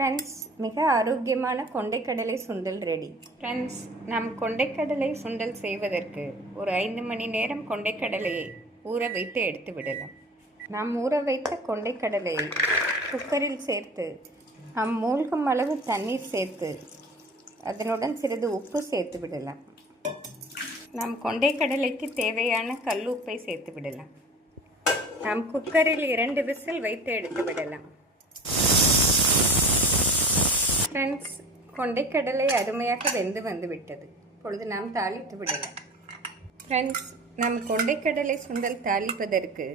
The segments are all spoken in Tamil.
ஃப்ரெண்ட்ஸ் மிக ஆரோக்கியமான கொண்டைக்கடலை சுண்டல் ரெடி ஃப்ரெண்ட்ஸ் நாம் கொண்டைக்கடலை சுண்டல் செய்வதற்கு ஒரு ஐந்து மணி நேரம் கொண்டைக்கடலையை ஊற வைத்து எடுத்து விடலாம். நாம் ஊற வைத்த கொண்டைக்கடலையை குக்கரில் சேர்த்து நாம் மூழ்கும் அளவு தண்ணீர் சேர்த்து அதனுடன் சிறிது உப்பு சேர்த்து விடலாம். நாம் கொண்டைக்கடலைக்கு தேவையான கல் உப்பை சேர்த்து விடலாம். நாம் குக்கரில் இரண்டு விசில் வைத்து எடுத்து விடலாம். ஃப்ரெண்ட்ஸ் கொண்டைக்கடலை அருமையாக வெந்து வந்து விட்டது இப்பொழுது நாம் தாளித்து விடலாம். ஃப்ரெண்ட்ஸ் நாம் கொண்டைக்கடலை சுண்டல் தாளிப்பதற்கு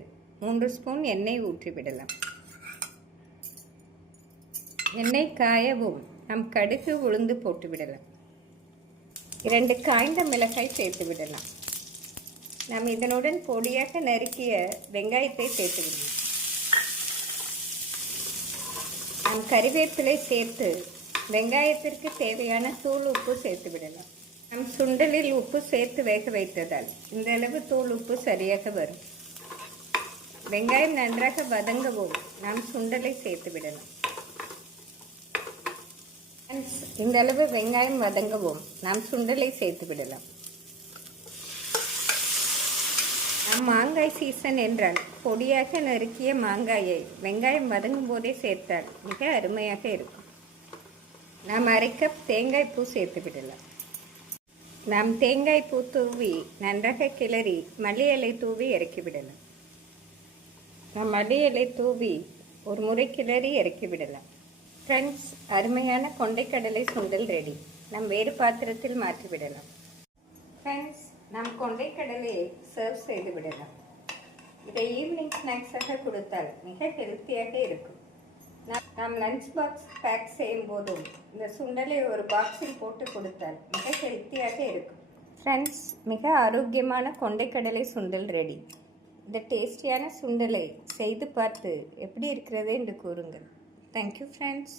மூன்று ஸ்பூன் எண்ணெய் ஊற்றி விடலாம். எண்ணெய் காயவும் நம் கடுகு உளுந்து போட்டு விடலாம். இரண்டு காய்ந்த மிளகாய் சேர்த்து விடலாம். நாம் இதனுடன் பொடியாக நறுக்கிய வெங்காயத்தை சேர்த்து விடலாம். நம் கறிவேப்பிலை சேர்த்து வெங்காயத்திற்கு தேவையான தூள் உப்பு சேர்த்து விடலாம். நம் சுண்டலில் உப்பு சேர்த்து வேக வைத்ததால் இந்த அளவு தூள் உப்பு சரியாக வரும். வெங்காயம் நன்றாக வதங்கவும் நாம் சுண்டலை சேர்த்து விடலாம். இந்த அளவு வெங்காயம் வதங்கவும் நாம் சுண்டலை சேர்த்து விடலாம். நம் மாங்காய் சீசன் என்றால் பொடியாக நறுக்கிய மாங்காயை வெங்காயம் வதங்கும் போதே சேர்த்தால் மிக அருமையாக இருக்கும். நாம் அரை கப் தேங்காய் பூ சேர்த்து விடலாம். நாம் தேங்காய் பூ தூவி நன்றாக கிளறி மல்லி இலை தூவி இறக்கி விடலாம். நாம் மல்லி இலை தூவி ஒரு முறை கிளறி இறக்கி விடலாம். ஃப்ரெண்ட்ஸ் அருமையான கொண்டைக்கடலை சுண்டல் ரெடி. நாம் வேறு பாத்திரத்தில் மாற்றி விடலாம். ஃப்ரெண்ட்ஸ் நாம் கொண்டைக்கடலையை சர்வ் செய்து விடலாம். இதை ஈவினிங் ஸ்நாக்ஸாக கொடுத்தால் மிக ஹெல்த்தியாக இருக்கும். நாம் லஞ்ச் பாக்ஸ் பேக் செய்யும் போதும் இந்த சுண்டலை ஒரு பாக்ஸில் போட்டு கொடுத்தால் மிக ஹெல்த்தியாக இருக்கும். ஃப்ரெண்ட்ஸ் மிக ஆரோக்கியமான கொண்டைக்கடலை சுண்டல் ரெடி இந்த டேஸ்டியான சுண்டலை செய்து பார்த்து எப்படி இருக்கிறது என்று கூறுங்கள். Thank you friends